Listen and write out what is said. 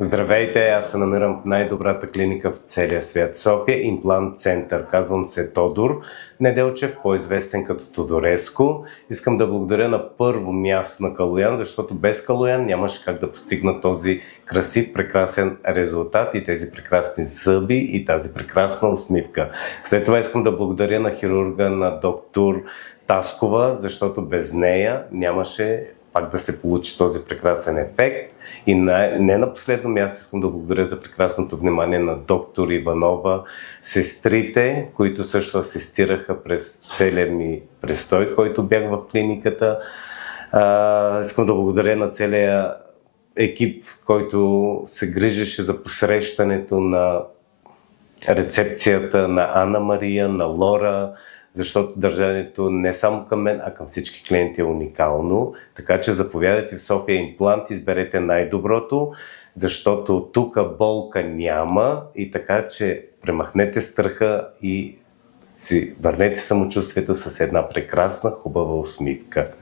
Здравейте, аз се намирам в най-добрата клиника в целия свят, София Имплант Център. Казвам се Тодор Неделчев, по-известен като Тодореско. Искам да благодаря на първо място на Калоян, защото без Калоян нямаше как да постигна този красив, прекрасен резултат и тези прекрасни зъби и тази прекрасна усмивка. След това искам да благодаря на хирурга, на доктор Таскова, защото без нея нямаше пак да се получи този прекрасен ефект. И не на последно място искам да благодаря за прекрасното внимание на доктор Иванова, сестрите, които също асистираха през целия ми престой, който бях в клиниката. Искам да благодаря на целия екип, който се грижеше за посрещането на рецепцията на Анна Мария, на Лора, защото държането не само към мен, а към всички клиенти е уникално. Така че заповядайте в София Имплант, изберете най-доброто, защото тук болка няма и така че премахнете страха и си върнете самочувствието с една прекрасна, хубава усмивка.